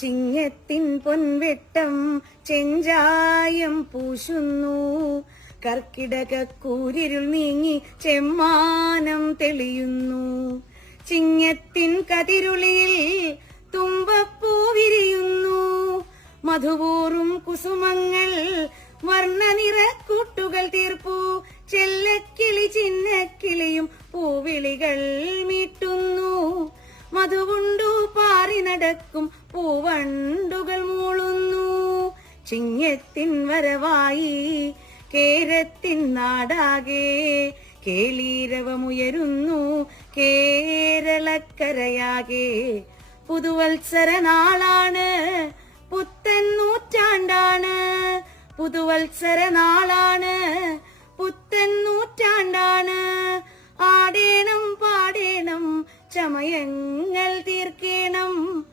ചിങ്ങത്തിൻ പൊൻവെട്ടം ചെഞ്ചായം പൂശുന്നു. കർക്കിടകക്കൂരിരുൾ നീങ്ങി ചെമ്മാനം തെളിയുന്നു. ചിങ്ങത്തിൻ കതിരുളിയിൽ തുമ്പപ്പൂ വിരിയുന്നു. മധുവൂറും കുസുമങ്ങൾ വർണ്ണനിറക്കൂട്ടുകൾ തീർപ്പു. ചെല്ലക്കിളി ചിന്നക്കിളിയും പൂവിളികൾ മീട്ടുന്നു. മധുവുണ്ടു പാറി നടക്കും പൂവണ്ടുകൾ മൂളുന്നു. ചിങ്ങത്തിൻ വരവായി കേരത്തിൻ നാടാകെ കേളീരവമുയരുന്നു കേരളക്കരയാകെ. പുതുവത്സര നാളാണ്, പുത്തൻ നൂറ്റാണ്ടാണ്. പുതുവത്സര നാളാണ്, പുത്തൻ നൂറ്റാണ്ടാണ്. ആടേണം പാടേണം ചമയങ്ങൾ തീർക്കേണം.